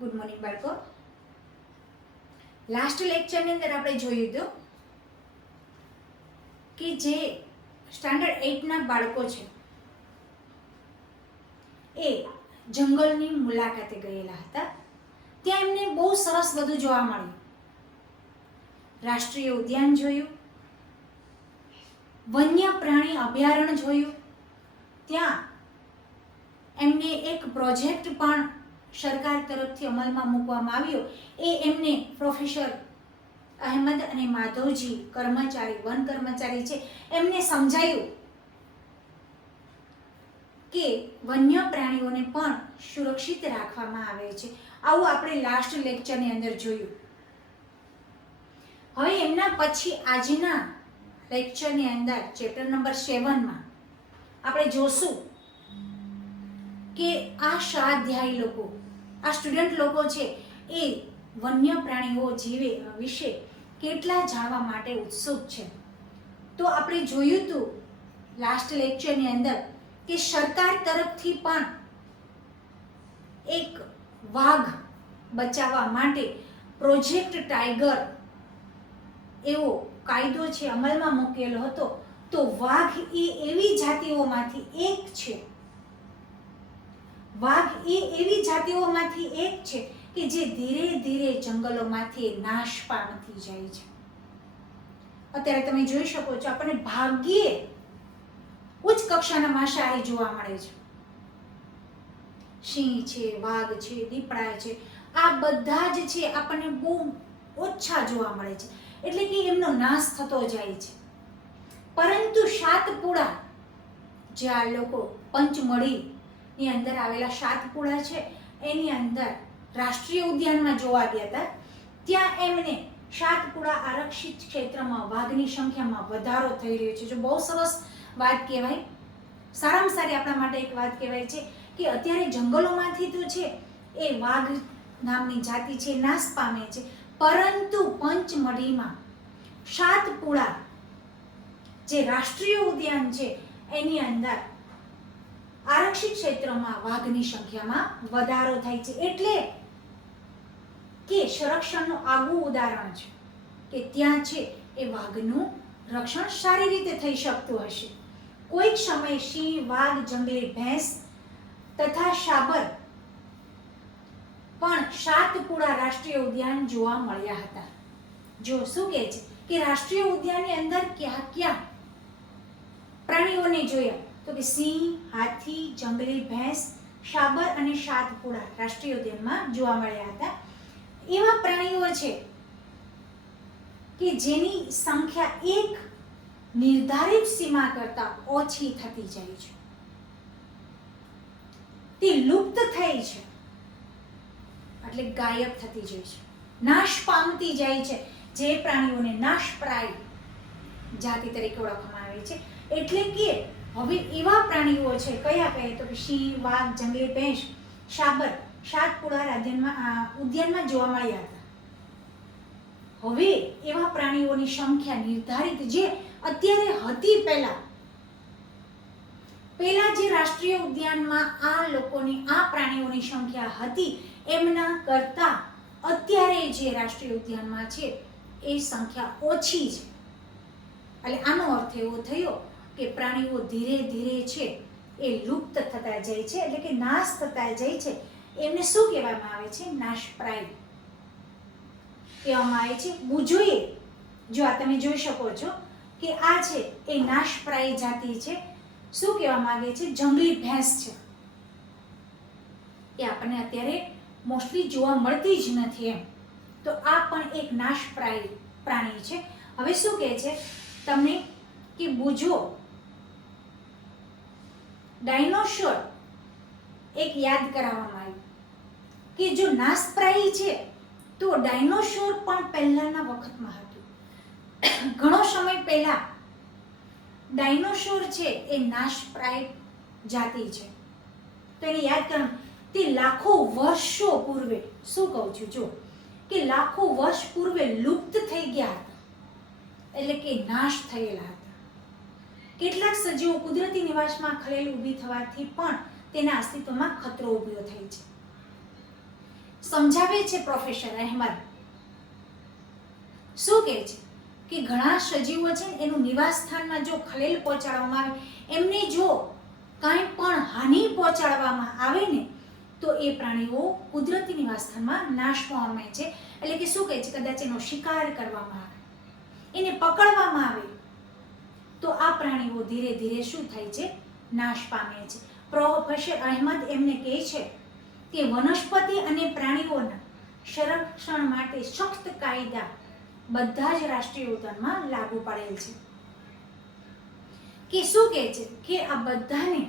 Good morning બાળકો. Last લેક્ચરની અંદર આપણે જોયું હતું કે જે સ્ટાન્ડર્ડ 8 ના બાળકો છે એ જંગલની મુલાકાતે ગયેલા હતા. ત્યાં એમને બહુ સરસ બધું જોવા મળ્યું. રાષ્ટ્રીય ઉદ્યાન જોયું, વન્ય પ્રાણી અભયારણ્ય જોયું. ત્યાં એમને એક પ્રોજેક્ટ પણ સરકાર તરફથી અમલમાં મૂકવામાં આવ્યો. એ એમને પ્રોફેસર અહેમદ અને માધવજી કર્મચારી વન કર્મચારી છે એમને સમજાયું કે વન્ય પ્રાણીઓને પણ સુરક્ષિત રાખવામાં આવે છે. આવું આપણે લાસ્ટ લેક્ચરની અંદર જોયું. હવે એમના પછી આજના લેક્ચરની અંદર ચેપ્ટર નંબર 7માં આપણે જોશું કે આ સ્વાધ્યાયી લોકો, આ સ્ટુડન્ટ લોકો છે એ વન્ય પ્રાણીઓ જીવે વિશે કેટલા જાણવા માટે ઉત્સુક છે. તો આપણે જોયું હતું લાસ્ટ લેક્ચરની અંદર કે સરકાર તરફથી પણ એક વાઘ બચાવવા માટે પ્રોજેક્ટ ટાઈગર એવો કાયદો છે અમલમાં મૂકેલો હતો. તો વાઘ એ એવી જાતિઓમાંથી એક છે, વાઘ એ એવી જાતિઓમાંથી એક છે કે જે ધીરે ધીરે જંગલોમાંથી નાશ પામતી જાય છે. અત્યારે તમે જોઈ શકો છો આપણને ભાગ્યે ઉચ્ચ કક્ષાના માંસાહારી જોવા મળે છે. સિંહ છે, વાઘ છે, દીપડા છે, આ બધા જ છે આપણને બહુ ઓછા જોવા મળે છે. એટલે કે એમનો નાશ થતો જાય છે. પરંતુ સાતપુડા જે આ લોકો પંચમળી ની અંદર આવેલા સાતપુડા છે એની અંદર રાષ્ટ્રીય ઉદ્યાનમાં જોવા ગયા હતા. ત્યાં એમને સાતપુડા આરક્ષિત ક્ષેત્રમાં વાઘની સંખ્યામાં વધારો થઈ રહ્યો છે. જો બહુ સરસ વાત કહેવાય, સારામાં સારી આપણા માટે એક વાત કહેવાય છે કે અત્યારે જંગલોમાંથી તો છે એ વાઘ નામની જાતિ છે નાશ પામે છે, પરંતુ પંચમઢીમાં સાતપુડા જે રાષ્ટ્રીય ઉદ્યાન છે એની અંદર આરક્ષિત ક્ષેત્રમાં વાઘની સંખ્યામાં વધારો થાય છે. એટલે કે સંરક્ષણનું આગવું ઉદાહરણ છે કે ત્યાં છે એ વાઘનું રક્ષણ સારી રીતે થઈ શકતું હશે. કોઈક સમયે સિંહ, વાઘ, જંગલી ભેંસ તથા શાબર પણ સાતપુડા રાષ્ટ્રીય ઉદ્યાન જોવા મળ્યા હતા. જો શું કહે છે કે રાષ્ટ્રીય ઉદ્યાનની અંદર ક્યાં ક્યાં પ્રાણીઓને જોયા, તો કે સિંહ, હાથી, જંગલી ભેંસ, શાબર અને સાતપુડા રાષ્ટ્રીય ઉદ્યાનમાં જોવા મળ્યા હતા. એવા પ્રાણીઓ છે કે જેની સંખ્યા એક નિર્ધારિત સીમા કરતા ઓછી થતી જાય છે, તે લુપ્ત થઈ છે, એટલે ગાયબ થતી જાય છે, નાશ પામતી જાય છે. જે પ્રાણીઓને નાશપ્રાય જાતિ તરીકે ઓળખવામાં આવે છે. એટલે કે હવે એવા પ્રાણીઓ છે કયા કહે તો કે સિંહ, વાઘ, જંગલી ભેંસ, શાબર, સાતપુડા ઉદ્યાનમાં જોવા મળ્યા હતા. હવે એવા પ્રાણીઓની સંખ્યા નિર્ધારિત જે અત્યારે હતી પહેલા જે રાષ્ટ્રીય ઉદ્યાનમાં આ લોકોની આ પ્રાણીઓની સંખ્યા હતી એમના કરતા અત્યારે જે રાષ્ટ્રીય ઉદ્યાનમાં છે એ સંખ્યા ઓછી છે. એટલે આનો અર્થ એવો થયો કે પ્રાણીઓ ધીરે ધીરે છે એ લુપ્ત થતા જાય છે, એટલે કે નાશ થતા જાય છે. એમને શું કહેવામાં આવે છે? નાશપ્રાય કહેવામાં આવે છે. જોઈએ જો આ તમે જોઈ શકો છો કે આ છે એ નાશપ્રાય જાતિ છે. શું કહેવા માંગે છે? જંગલી ભેંસ છે એ આપણને અત્યારે મોસ્ટલી જોવા મળતી જ નથી એમ. તો આ પણ એક નાશપ્રાય પ્રાણી છે. હવે શું કહે છે તમને કે બુજો ડાયનોસોર એક યાદ કરાવવામાં આવ્યું કે જો નાશપ્રાયી છે તો ડાયનોસોર પણ પહેલાના વખતમાં હતું. ઘણો સમય પહેલા ડાયનોસોર છે એ નાશપ્રાય જાતિ છે. તો એને યાદ કરવાનું, તે લાખો વર્ષો પૂર્વે, શું કહું છું જો કે લાખો વર્ષ પૂર્વે લુપ્ત થઈ ગયા હતા, એટલે કે નાશ થયેલા હતા. કેટલાક સજીવો કુદરતી નિવાસમાં ખલેલ ઊભી થવાથી પણ તેના અસ્તિત્વમાં ખતરો ઊભો થાય છે. સમજાવે છે પ્રોફેસર અહેમદ. શું કહે છે કે ઘણા સજીવો છે ને એનું નિવાસ સ્થાનમાં જો ખલેલ પહોંચાડવામાં આવે, એમને જો કાંઈ પણ હાનિ પહોંચાડવામાં આવે ને તો એ પ્રાણીઓ કુદરતી નિવાસ સ્થાનમાં નાશ પામે છે. એટલે કે શું કહે છે, કદાચ એનો શિકાર કરવામાં આવે, એને પકડવામાં આવે તો આ પ્રાણીઓ ધીરે ધીરે શું થાય છે, નાશ પામે છે. પ્રોફેસર અહેમદ એમને કહે છે કે વનસ્પતિ અને પ્રાણીઓના સંરક્ષણ માટે સખ્ત કાયદા બધા જ રાષ્ટ્રીય ઉદ્યાનમાં લાગુ પડેલ છે. કે શું કહે છે કે આ બધાને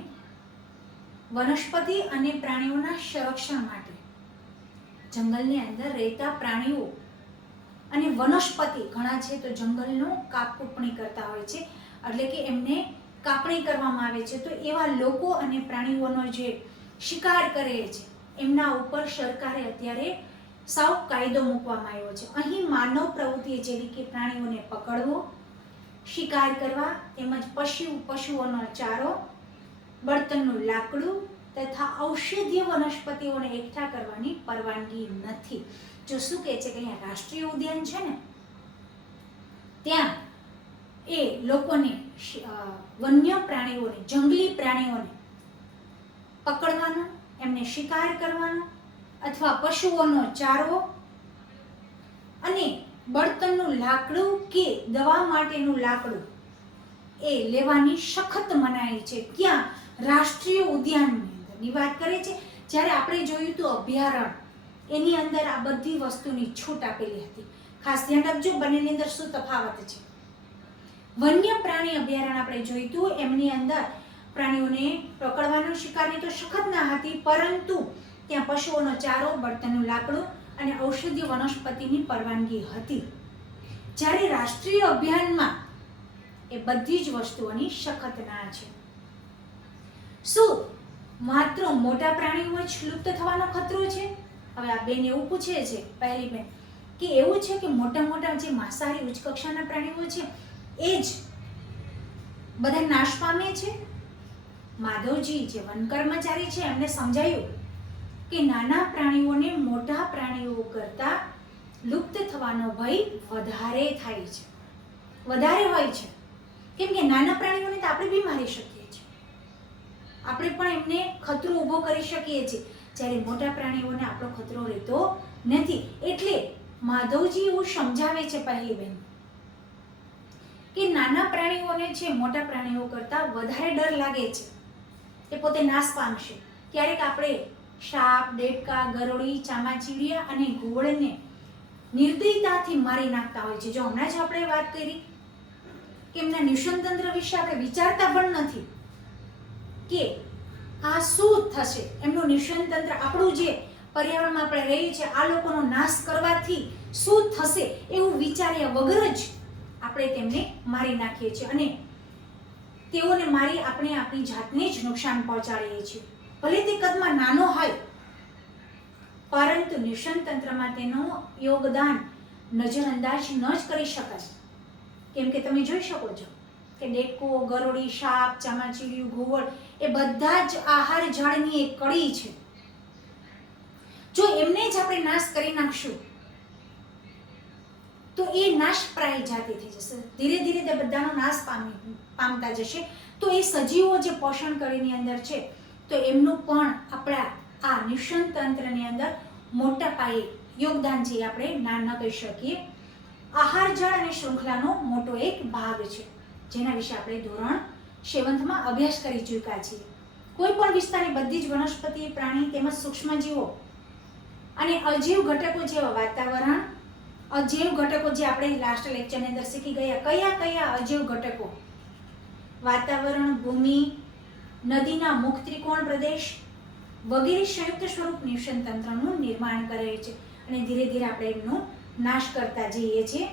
વનસ્પતિ અને પ્રાણીઓના સંરક્ષણ માટે જંગલની અંદર રહેતા પ્રાણીઓ અને વનસ્પતિ ઘણા છે તો જંગલનું કાપણી કરતા હોય છે, એટલે કે એમને કાપણી કરવામાં આવે છે. તો એવા લોકો અને પ્રાણીઓનો જે શિકાર કરે છે એમના ઉપર સરકારે અત્યારે સાવ કાયદો મૂકવામાં આવ્યો છે. અહીં માનવ પ્રવૃત્તિ જેવી કે પ્રાણીઓને પકડવો, શિકાર કરવા, તેમજ પશુઓનો ચારો, બળતણનું લાકડું તથા ઔષધીય વનસ્પતિઓને એકઠા કરવાની પરવાનગી નથી. જો શું કહે છે કે અહીંયા રાષ્ટ્રીય ઉદ્યાન છે ને ત્યાં એ લોકોને વન્ય પ્રાણીઓને, જંગલી પ્રાણીઓને પકડવાનો, એમને શિકાર કરવાનો અથવા પશુઓનો ચારો અને બળતણનું લાકડું કે દવા માટેનું લાકડું એ લેવાની સખત મનાઈ છે. ક્યાં? રાષ્ટ્રીય ઉદ્યાનની અંદરની વાત કરે છે. જ્યારે આપણે જોયું તો અભયારણ્ય, એની અંદર આ બધી વસ્તુની છૂટ આપેલી હતી. ખાસ ધ્યાન રાખજો બંનેની અંદર શું તફાવત છે. વન્ય પ્રાણી અભયારણ્ય આપણે જોયું હતું, એમની અંદર પ્રાણીઓને પકડવાનો, શિકારની તો સખત ના હતી, પરંતુ ત્યાં પશુઓનો ચારો, બળતણનું લાકડું અને ઔષધીય વનસ્પતિની પરવાનગી હતી. જ્યારે રાષ્ટ્રીય અભયારણ્યમાં એ બધી જ વસ્તુઓની સખત ના છે. શું માત્ર મોટા પ્રાણીઓ જ લુપ્ત થવાનો ખતરો છે? હવે આ બેન એવું પૂછે છે, પહેલી બેન, કે એવું છે કે મોટા મોટા જે માંસાહારી ઉચ્ચ કક્ષાના પ્રાણીઓ છે એ જ બધા નાશ પામે છે? માધવજી જે વન કર્મચારી છે એમને સમજાયું કે નાના પ્રાણીઓને મોટા પ્રાણીઓ કરતા લુપ્ત થવાનો ભય વધારે થાય છે, વધારે હોય છે. કેમ કે નાના પ્રાણીઓને તો આપણે બી મારી શકીએ છીએ, આપણે પણ એમને ખતરો ઊભો કરી શકીએ છીએ, જ્યારે મોટા પ્રાણીઓને આપણો ખતરો રહેતો નથી. એટલે માધવજી એવું સમજાવે છે પહેલી બેન કે નાના પ્રાણીઓને છે મોટા પ્રાણીઓ કરતા વધારે ડર લાગે છે કે પોતે નાશ પામશે. ક્યારેક આપણે સાપ, દેડકા, ગરોળી, ચામાચીડિયા અને ઘુવડને નિર્દયતાથી મારી નાખતા હોય છે. જો હમણાં જ આપણે વાત કરી કે એમના નિષંતંત્ર વિશે આપણે વિચારતા પણ નથી કે આ શું થશે, એમનું નિષંતંત્ર, આપણું જે પર્યાવરણમાં આપણે રહીએ છીએ આ લોકોનો નાશ કરવાથી શું થશે એવું વિચાર્યા વગર જ આપણે તેમને મારી નાખીએ છીએ અને તેઓને મારી આપણે આપણી જાતને જ નુકસાન પહોંચાડીએ છીએ. ભલે તે કદમાં નાનો હોય, પરંતુ નિષંતંત્રમાં તેનું યોગદાન નજરઅંદાજ ન જ કરી શકાય. કેમ કે તમે જોઈ શકો છો કે દેડકો, ગરોળી, સાપ, ચામાચીડિયું, ઘુવડ એ બધા જ આહાર ઝાડની એક કડી છે. જો એમને જ આપણે નાશ કરી નાખશું તો એ નાશપ્રાય જાતિ થઈ જશે. ધીરે ધીરે તે બધાનો નાશ પામતા જશે. તો એ સજીવો જે પોષણ કડીની અંદર છે તો એમનું પણ આપણા આ નિષંતંત્રની અંદર મોટા પાયે યોગદાન છે, આપણે ના ન કહી શકીએ. આહાર જાળ અને શૃંખલાનો મોટો એક ભાગ છે, જેના વિશે આપણે ધોરણ 7માં અભ્યાસ કરી ચૂક્યા છીએ. કોઈ પણ વિસ્તારની બધી જ વનસ્પતિ, પ્રાણી તેમજ સૂક્ષ્મજીવો અને અજીવ ઘટકો જેવા વાતાવરણ, અજીવ ઘટકો જે આપણે લાસ્ટ લેક્ચરની અંદર શીખી ગયા, કયા કયા અજીવ ઘટકો? વાતાવરણ, ભૂમિ, નદીના મુખ ત્રિકોણ પ્રદેશ વગેરે સંયુક્ત સ્વરૂપ નિષંતંત્રનું નિર્માણ કરે છે અને ધીરે ધીરે આપણે એમનો નાશ કરતા જઈએ છીએ.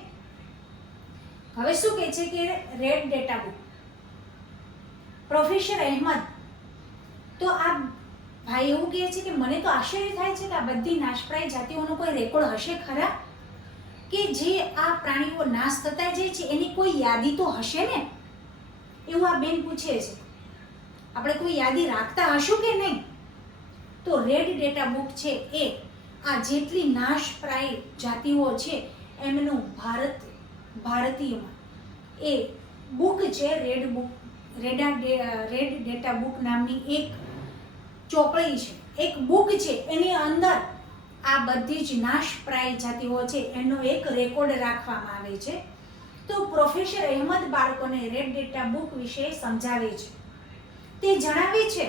હવે શું કહે છે કે red data book, professor Ahmed, તો આ ભાઈ એવું કહે છે કે મને તો આશ્ચર્ય થાય છે કે આ બધી નાશપ્રાય જાતિઓનો કોઈ રેકોર્ડ હશે ખરા, કે જે આ પ્રાણીઓ નાશ થતા જાય છે એની કોઈ યાદી તો હશે ને, એવું આ બેન પૂછે છે. આપણે કોઈ યાદી રાખતા હશું કે નહીં? તો રેડ ડેટા બુક છે એ આ જેટલી નાશપ્રાય જાતિઓ છે એમનું ભારતીયમાં એ બુક છે, રેડ ડેટા બુક નામની એક ચોપડી છે, એક બુક છે, એની અંદર આ બધી જ નાશપ્રાય જાતિઓ છે એનો એક રેકોર્ડ રાખવામાં આવે છે. તો પ્રોફેસર અહેમદ બાળકોને રેડ ડેટા બુક વિશે સમજાવે છે. તે જણાવે છે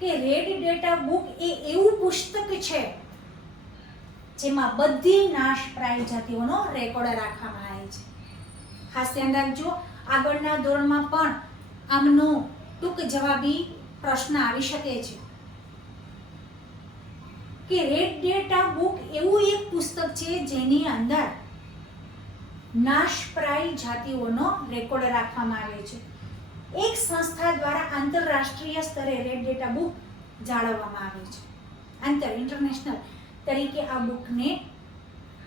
કે રેડ ડેટા બુક એ એવું પુસ્તક છે જેમાં બધી નાશપ્રાય જાતિઓનો રેકોર્ડ રાખવામાં આવે છે. ખાસ ધ્યાન રાખજો, આગળના ધોરણમાં પણ આમનો ટૂંક જવાબી પ્રશ્ન આવી શકે છે કે રેડ ડેટા બુક એવું એક પુસ્તક છે જેની અંદર નાશપ્રાય જાતિઓનો રેકોર્ડ રાખવામાં આવે છે. એક સંસ્થા દ્વારા આંતરરાષ્ટ્રીય સ્તરે રેડ ડેટા બુક જાળવવામાં આવે છે. ઇન્ટરનેશનલ તરીકે આ બુકને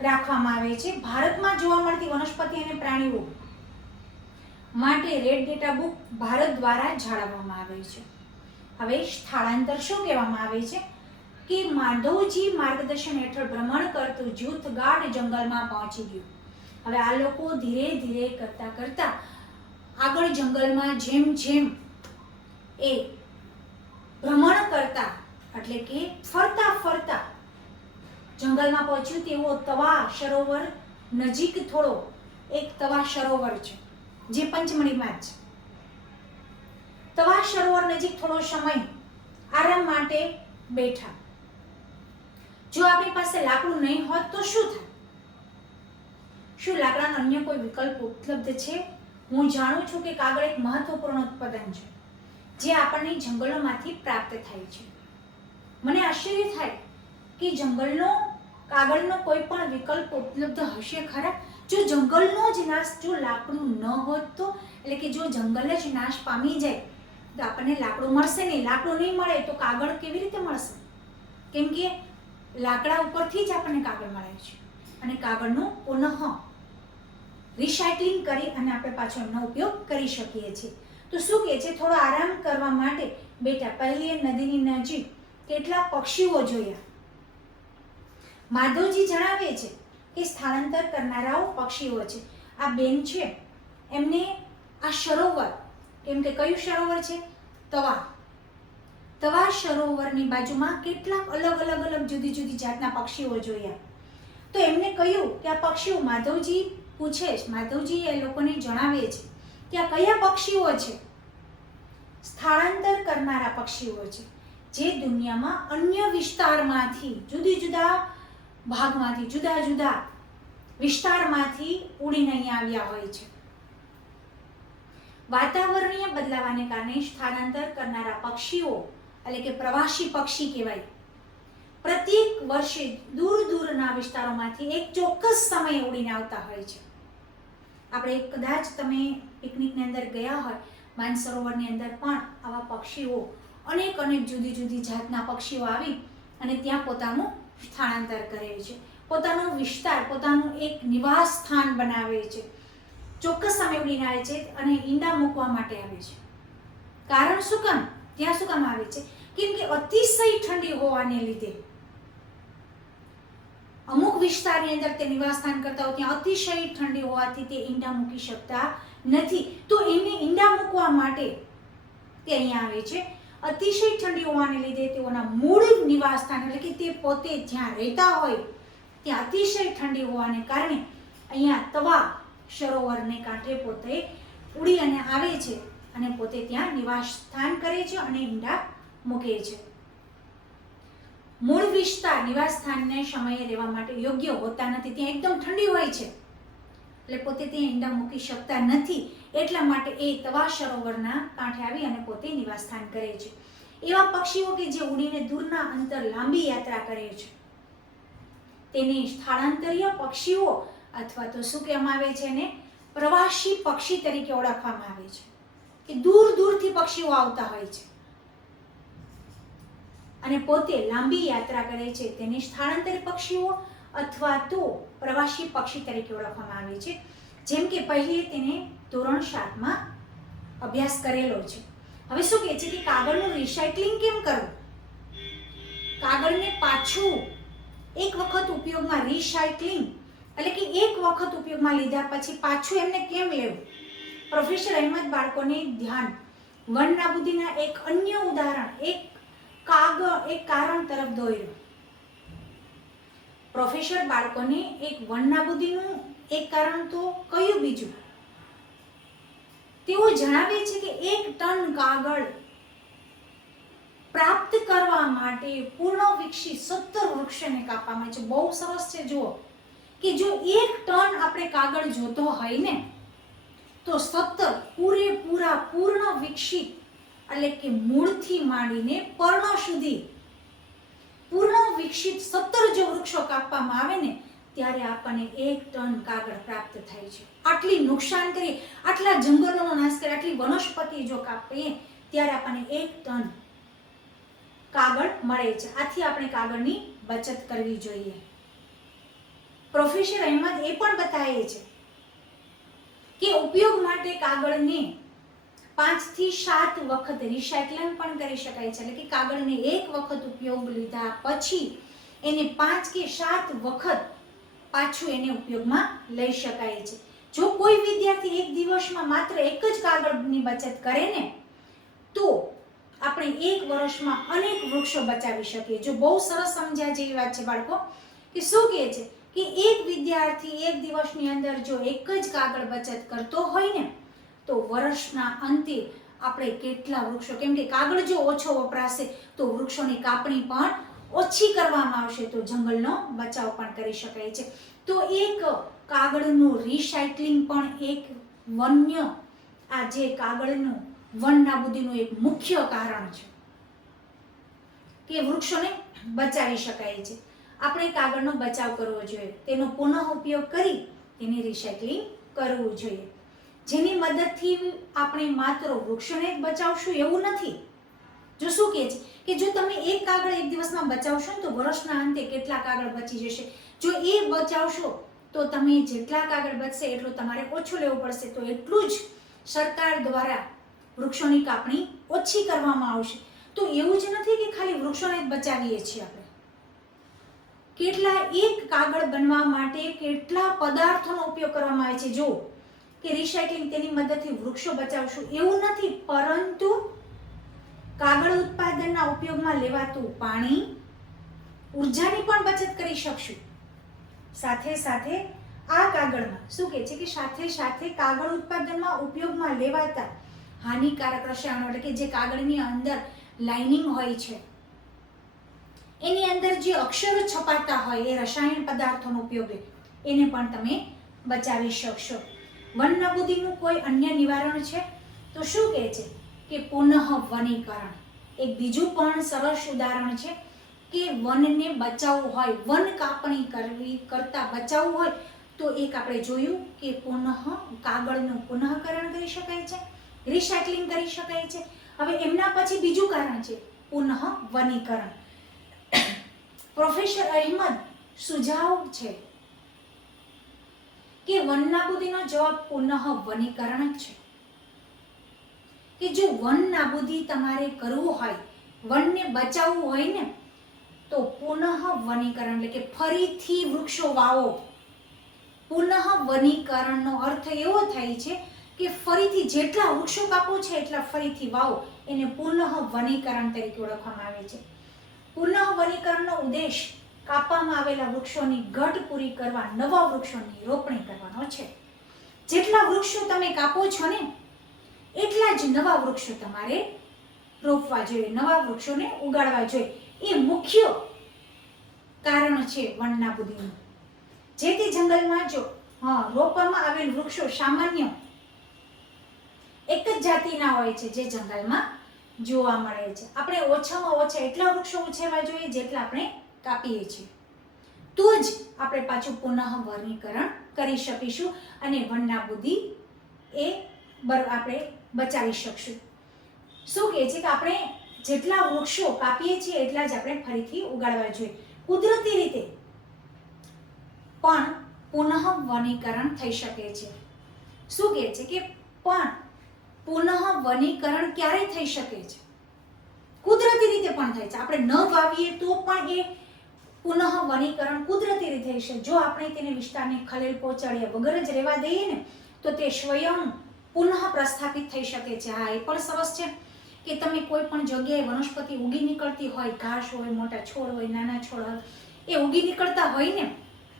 રાખવામાં આવે છે. ભારતમાં જોવા મળતી વનસ્પતિ અને પ્રાણીઓ માટે રેડ ડેટા બુક ભારત દ્વારા જાળવવામાં આવે છે. હવે સ્થળાંતર શું કહેવામાં આવે છે કે માધવજી માર્ગદર્શન હેઠળ ભ્રમણ કરતું જૂથ ગાઢ જંગલમાં પહોંચી ગયું. હવે આ લોકો ધીરે ધીરે કરતા આગળ જંગલમાં જેમ જેમ એ ભ્રમણ કરતા એટલે કે ફરતા જંગલમાં પહોંચ્યું તેઓ તવા સરોવર નજીક થોડો એક તવા સરોવર છે જે પંચમઢીમાં જ છે. તવા સરોવર નજીક થોડો સમય આરામ માટે બેઠા. જો આપણી પાસે લાકડું નહીં હોત તો શું થાય? શું લાકડાનો અન્ય કોઈ વિકલ્પ ઉપલબ્ધ છે? હું જાણું છું કે કાગળ એક મહત્વપૂર્ણ ઉત્પાદન છે જે આપણને જંગલોમાંથી પ્રાપ્ત થાય છે. મને આશ્ચર્ય થાય કે કાગળનો કોઈ પણ વિકલ્પ ઉપલબ્ધ હશે ખરા? જો જંગલનો જ નાશ, જો લાકડું ન હોત તો, એટલે કે જો જંગલ જ નાશ પામી જાય તો આપણને લાકડું મળશે નહીં. લાકડું નહીં મળે તો કાગળ કેવી રીતે મળશે? કેમ કે લાકડા ઉપરથી જ આપણને કાગળ મળે છે અને કાગળનું પુનઃ રિસાયકલિંગ કરી અને આપણે પાછો એમનો ઉપયોગ કરી શકીએ છીએ. તો શું કહે છે? થોડો આરામ કરવા માટે બેટા. પહેલી નદીની નજીક કેટલાક પક્ષીઓ જોયા. માધવજી જણાવે છે કે સ્થળાંતર કરનારાઓ પક્ષીઓ છે. આ બેન છે એમને આ સરોવર, કેમ કે કયું સરોવર છે? તવા સરોવરની બાજુમાં કેટલાક અલગ જુદી જુદી જાતના પક્ષીઓ જોયા. તો એમને કહ્યું કે આ પક્ષીઓ, માધવજી પૂછે છે, માધવજી એ લોકોને જણાવે છે કે આ કયા પક્ષીઓ છે? સ્થળાંતર કરનારા પક્ષીઓ છે જે દુનિયામાં અન્ય વિસ્તારમાંથી, જુદા જુદા વિસ્તારમાંથી ઉડીને અહીંયા આવ્યા હોય છે. વાતાવરણીય બદલાવાને કારણે સ્થળાંતર કરનારા પક્ષીઓ એટલે કે પ્રવાસી પક્ષી કહેવાય. પ્રત્યેક વર્ષે દૂરના વિસ્તારોમાંથી એક ચોક્કસ સમયે ઉડીને આવતા હોય છે. આપણે કદાચ તમે પિકનિકની અંદર ગયા હોય, માનસરોવરની અંદર પણ આવા પક્ષીઓ અનેક જુદી જાતના પક્ષીઓ આવી અને ત્યાં પોતાનું સ્થળાંતર કરે છે, પોતાનો વિસ્તાર, પોતાનું એક નિવાસ સ્થાન બનાવે છે. ચોક્કસ સમય ઉડીને આવે છે અને ઈંડા મૂકવા માટે આવે છે. કારણ શું કામ? ત્યાં શું કામ આવે છે? કેમ કે અતિશય ઠંડી હોવાને લીધે અમુક વિસ્તારની અંદર તે નિવાસ સ્થાન કરતા હોય ત્યાં અતિશય ઠંડી હોવાથી તે ઈંડા મૂકી શકતા નથી. તો એને ઈંડા મૂકવા માટે તે અહીંયા આવે છે. અતિશય ઠંડી હોવાને લીધે તેઓના મૂળ નિવાસ સ્થાન એટલે કે તે પોતે જ્યાં રહેતા હોય ત્યાં અતિશય ઠંડી હોવાને કારણે અહીંયા તવા સરોવરને કાંઠે પોતે ઉડી અને આવે છે અને પોતે ત્યાં નિવાસ સ્થાન કરે છે અને ઈંડા મૂકે છે. મૂળ વિસ્તાર નિવાસ સ્થાનને સમયે રહેવા માટે યોગ્ય હોતા નથી. ત્યાં એકદમ ઠંડી હોય છે એટલે પોતે ત્યાં ઈંડા મૂકી શકતા નથી. એટલા માટે એ તવા સરોવરના કાંઠે આવી અને પોતે નિવાસ સ્થાન કરે છે. એવા પક્ષીઓ કે જે ઉડીને દૂરના અંતર લાંબી યાત્રા કરે છે તેને સ્થળાંતરીય પક્ષીઓ અથવા તો શું કહેવામાં આવે છે? એને પ્રવાસી પક્ષી તરીકે ઓળખવામાં આવે છે કે દૂરથી પક્ષીઓ આવતા હોય છે અને પોતે લાંબી યાત્રા કરે છે. તેને સ્થળાંતરી પક્ષીઓ અથવા તો પ્રવાસી પક્ષી તરીકે ઓળખવામાં આવે છે. જેમ કે પહેલી તેને ધોરણ 7માં અભ્યાસ કરેલો છે. હવે શું કહે છે કે કાગળનું રિસાયકલિંગ કેમ કરવું? કાગળને પાછું એક વખત ઉપયોગમાં રિસાયકલિંગ એટલે કે એક વખત ઉપયોગમાં લીધા પછી પાછું એમને કેમ લેવું? પ્રોફેસર અહેમદ બાળકોને ધ્યાન વન નાબૂદીના એક અન્ય ઉદાહરણ એક કારણ તરફ દોર્યું. પ્રોફેસર બાળકોને એક વન નાબૂદીનું એક કારણ તો કયું બીજું? તેઓ જણાવે છે કે 1 ટન કાગળ પ્રાપ્ત કરવા માટે પૂર્ણ વિકસિત 17 વૃક્ષોને કાપવામાં છે. બહુ સરસ છે. જુઓ કે જો 1 ટન આપણે કાગળ જોતો હોય ને તો 17 પૂરેપૂરા પૂર્ણ વિકસિત એટલે કે મૂળથી માંડીને પર્ણ સુધી પૂર્ણ વિકસિત 17 જો વૃક્ષો કાપવામાં આવે ને ત્યારે આપણને 1 ટન કાગળ પ્રાપ્ત થાય છે. આટલી નુકસાન કરી, આટલા જંગલોનો નાશ કરી, આટલી વનસ્પતિ જો કાપીએ ત્યારે આપણને 1 ટન કાગળ મળે છે. આથી આપણે કાગળની બચત કરવી જોઈએ. પ્રોફેસર અહેમદ એ પણ બતાવે છે કે ઉપયોગ માટે કાગળને 5 થી 7 વખત રિસાયકલિંગ પણ કરી શકાય છે. એટલે કે કાગળને એક વખત ઉપયોગ લીધા પછી એને 5 કે 7 વખત પાછું એને ઉપયોગમાં લઈ શકાય છે. જો કોઈ વિદ્યાર્થી એક દિવસમાં માત્ર એક જ કાગળની બચત કરે ને તો આપણે 1 વર્ષમાં અનેક વૃક્ષો બચાવી શકીએ. જો બહુ સરસ સમજ્યા જેવી વાત છે બાળકો. કે શું કહે છે કે એક વિદ્યાર્થી એક દિવસની અંદર જો એક જ કાગળ બચત કરતો હોય ને તો વર્ષના અંતે આપણે કેટલા વૃક્ષો, કેમ કે કાગળ જો ઓછો વપરાશે તો વૃક્ષોની કાપણી પણ ઓછી કરવામાં આવશે તો જંગલનો બચાવ પણ કરી શકાય છે. તો એક કાગળનું રિસાયકલિંગ પણ એક વન્ય આ જે કાગળનું વન નાબૂદીનું એક મુખ્ય કારણ છે કે વૃક્ષોને બચાવી શકાય છે. આપણે કાગળનો બચાવ કરવો જોઈએ, તેનો પુનઃ ઉપયોગ કરી તેને રિસાયકલિંગ કરવું જોઈએ. જેની મદદથી આપણે માત્ર વૃક્ષોને જ બચાવશું એવું નથી. જો શું કહે છે કે જો તમે એક કાગળ એક દિવસમાં બચાવશો ને તો વર્ષના અંતે કેટલા કાગળ બચી જશે. જો એ બચાવશો તો તમે જેટલા કાગળ બચશે એટલું તમારે ઓછું લેવું પડશે. તો એટલું જ સરકાર દ્વારા વૃક્ષોની કાપણી ઓછી કરવામાં આવશે. તો એવું જ નથી કે ખાલી વૃક્ષોને જ બચાવીએ છીએ આપણે. કેટલા એક કાગળ બનવા માટે કેટલા પદાર્થોનો ઉપયોગ કરવામાં આવે છે. જો કે રિસાયકલિંગ તેની મદદથી વૃક્ષો બચાવશું એવું નથી, પરંતુ કાગળ ઉત્પાદનના ઉપયોગમાં લેવાતું પાણી, ઉર્જાની પણ બચત કરી શકશું. સાથે સાથે આ કાગળમાં શું કહે છે કે સાથે સાથે કાગળ ઉત્પાદનમાં ઉપયોગમાં લેવાતા હાનિકારક રસાયણો એટલે કે જે કાગળની અંદર લાઇનિંગ હોય છે એની અંદર જે અક્ષરો છપાતા હોય એ રસાયણ પદાર્થોનો ઉપયોગ એને પણ તમે બચાવી શકશો. વન નાબૂદીનું કોઈ અન્ય નિવારણ છે તો શું કહે છે કે પુનઃ વનીકરણ. એક બીજું પણ સરસ ઉદાહરણ છે કે વનને બચાવવું હોય, વન કાપણી કરતા બચાવવું હોય તો એક આપણે જોયું કે કાગળનું પુનઃકરણ કરી શકાય છે, રિસાયકલિંગ કરી શકાય છે. હવે એમના પછી બીજું કારણ છે પુનઃ વનીકરણ. પ્રોફેસર અહેમદ સુઝાવ છે કે વન નાબૂદીનો જવાબ પુનઃ વનીકરણ જ છે. કે જો વન નાબૂદી તમારે કરવું હોય, વનને બચાવવું હોય ને તો પુનઃ વનીકરણ એટલે કે ફરીથી વૃક્ષો વાવો. પુનઃ વનીકરણનો અર્થ એવો થાય છે કે ફરીથી જેટલા વૃક્ષો કાપો છે એટલા ફરીથી વાવો. એને પુનઃ વનીકરણ તરીકે ઓળખવામાં આવે છે. પુનઃ વનીકરણનો ઉદ્દેશ કાપવામાં આવેલા વૃક્ષોની ઘટ પૂરી કરવા નવા વૃક્ષોની રોપણી કરવાનો છે. જેટલા વૃક્ષો તમે કાપો છો ને એટલા જ નવા વૃક્ષો તમારે રોપવા જોઈએ, નવા વૃક્ષોને ઉગાડવા જોઈએ. એ મુખ્ય કારણ છે વન નાબૂદીનું. જે તે જંગલમાં જો રોપવામાં આવેલ વૃક્ષો સામાન્ય એક જ જાતિના હોય છે જે જંગલમાં જોવા મળે છે. આપણે ઓછામાં ઓછા એટલા વૃક્ષો ઉછેરવા જોઈએ જેટલા આપણે કાપીએ છીએ. તો જ આપણે પાછું પુનઃ વનીકરણ કરી શકીશું અને વન નાબૂદી એ આપણે બચાવી શકશું. શું કહે છે કે આપણે જેટલા વૃક્ષો કાપીએ છીએ એટલા જ આપણે ફરીથી ઉગાડવા જોઈએ. કુદરતી રીતે પણ પુનઃ વનીકરણ થઈ શકે છે. શું કહે છે કે પણ પુનઃ વનીકરણ ક્યારે થઈ શકે છે? કુદરતી કુદરતી રીતે પણ થાય છે. આપણે ન વાવીએ તો પણ એ પુનઃ વનીકરણ કુદરતી રીતે છે. જો આપણે તેને વિસ્તારને ખલેલ પહોંચાડ્યા વગર જ રહેવા દઈએ ને તો તે સ્વયં પુનઃ પ્રસ્થાપિત થઈ શકે છે. હા, એ પણ સરસ છે કે તમે કોઈ પણ જગ્યાએ વનસ્પતિ ઉગી નીકળતી હોય, ઘાસ હોય, મોટા છોડ હોય, નાના છોડ હોય, એ ઉગી નીકળતા હોય ને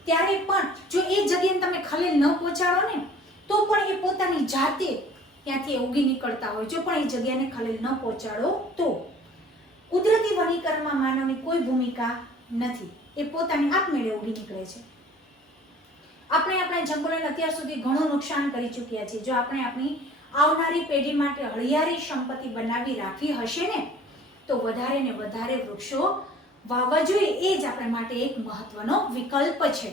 ત્યારે પણ જો એ જગ્યાને તમે ખલેલ ન પહોંચાડો ને તો પણ એ પોતાની જાતે ત્યાંથી ઉગી નીકળતા હોય. જો પણ એ જગ્યાને ખલેલ ન પહોંચાડો તો કુદરતી વનીકરણમાં માનવની કોઈ ભૂમિકા નથી. એ પોતાની આપમેળે ઉગી નીકળે છે. આપણે આપણા જંગલોને અત્યાર સુધી ઘણું નુકસાન કરી ચૂક્યા છીએ. જો આપણે આપણી આવનારી પેઢી માટે હળિયાળી સંપત્તિ બનાવી રાખવી હશે ને તો વધારે ને વધારે વૃક્ષો વાવવા જોઈએ. એ જ આપણા માટે એક મહત્વનો વિકલ્પ છે.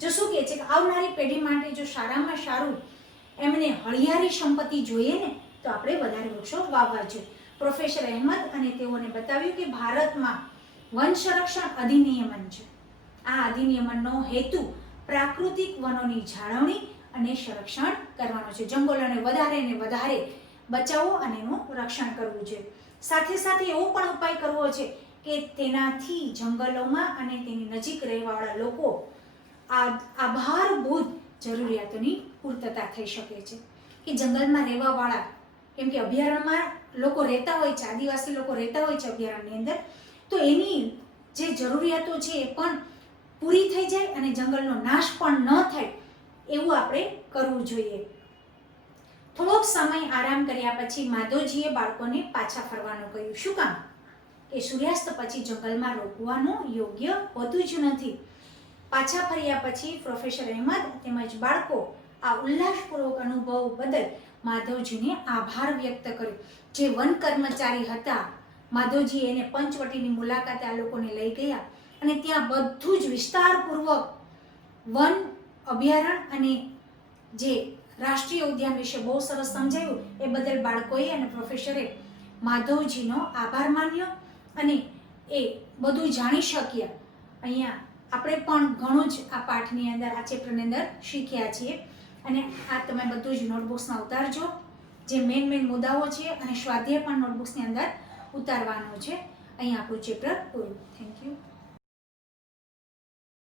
જો શું કહે છે કે આવનારી પેઢી માટે જો સારામાં સારું એમને હળિયાળી સંપત્તિ જોઈએ ને તો આપણે વધારે વૃક્ષો વાવવા જોઈએ. પ્રોફેસર અહેમદ અને તેઓને બતાવ્યું કે ભારતમાં વન સંરક્ષણ અધિનિયમન છે. આ અધિનિયમનનો હેતુ પ્રાકૃતિક વનોની જાળવણી અને સંરક્ષણ કરવાનો છે. જંગલોને વધારે ને વધારે બચાવો અને એનું રક્ષણ કરવું જોઈએ. સાથે સાથે એવો પણ ઉપાય કરવો છે કે તેનાથી જંગલોમાં અને તેની નજીક રહેવાવાળા લોકો આધારભૂત જરૂરિયાતોની પૂર્તતા થઈ શકે છે. કે જંગલમાં રહેવાવાળા, કેમ કે અભયારણ્યમાં લોકો રહેતા હોય છે, આદિવાસી લોકો રહેતા હોય છે અભયારણ્યની અંદર, તો એની જે જરૂરિયાતો છે એ પણ પૂરી થઈ જાય અને જંગલનો નાશ પણ ન થાય એવું આપણે કરવું જોઈએ. થોડોક સમય આરામ કર્યા પછી માધવજીએ બાળકોને પાછા ફરવાનું કહ્યું. શું કામ? કે સૂર્યાસ્ત પછી જંગલમાં રોકવાનું યોગ્ય હોતું જ નથી. પાછા ફર્યા પછી પ્રોફેસર અહેમદ તેમજ બાળકો આ ઉલ્લાસપૂર્વક અનુભવ બદલ માધવજીને આભાર વ્યક્ત કર્યો. જે વન કર્મચારી હતા, માધવજી એને પંચવટીની મુલાકાતે આ લોકોને લઈ ગયા અને ત્યાં બધું જ વિસ્તારપૂર્વક વન અભયારણ્ય અને જે રાષ્ટ્રીય ઉદ્યાન વિશે બહુ સરસ સમજાયું. એ બદલ બાળકોએ અને પ્રોફેસરે માધવજીનો આભાર માન્યો અને એ બધું જાણી શક્યા. અહીંયા આપણે પણ ઘણું જ આ પાઠની અંદર, આ ચેપ્ટરની અંદર શીખ્યા છીએ. અને આ તમે બધું જ નોટબુક્સમાં ઉતારજો. જે મેઇન મુદ્દાઓ છે અને સ્વાધ્યાય પણ નોટબુક્સની અંદર ઉતારવાનો છે. અહીં આપણું ચેપ્ટર પૂરું. Thank you.